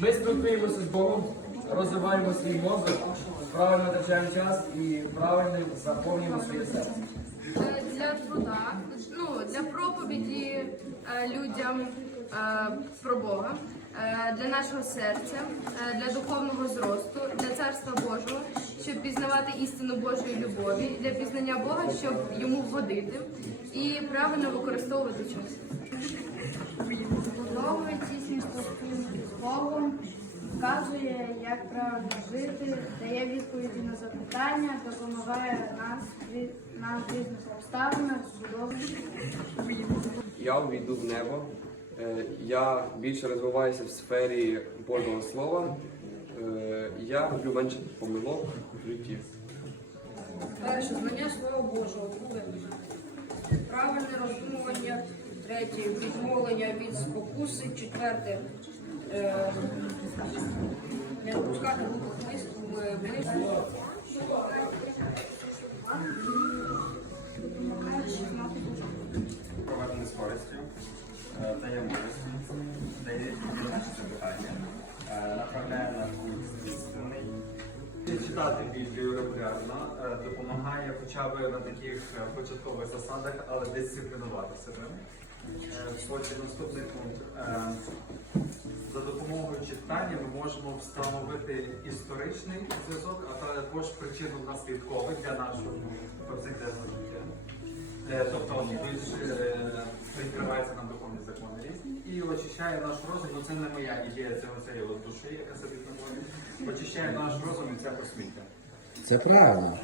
спілкуємося з Богом, розвиваємо свій мозок, правильно витрачаємо час і правильно заповнюємо своє серце. Е, для труда, ну, для проповіді е, людям е, про Бога, для нашого серця, для духовного зросту, для царства Божого, щоб пізнавати істину Божої любові, для пізнання Бога, щоб йому вгодити і правильно використовувати час. Будовує вказує, як правильно жити, дає відповіді на запитання, допомагає нас, нам в різних обставинах, збудовує. я увійду в небо. Е, Я більше розвиваюся в сфері Божого Слова. Е, Я роблю менше помилок в житті. Перше знання Слова Божого, друге правильне роздумування, третє відмовлення від спокуси, четверте не допускати глупих мислів в мислі. з користю, е, дає наші запитання, е, направляє на путь істинний. Читати Біблію регулярно е, допомагає хоча б на таких е, початкових засадах, але дисциплінувати себе. Е, Потім наступний пункт. За допомогою читання ми можемо встановити історичний зв'язок, а також причину наслідковий для нашого повсякденного життя. Е, Тобто більш е, відкривається нам духовні закони різні і очищає наш розум. Ну це не моя ідея, це оцеї душі, яка собі на волі. Очищає наш розум і це посміття. Це правильно.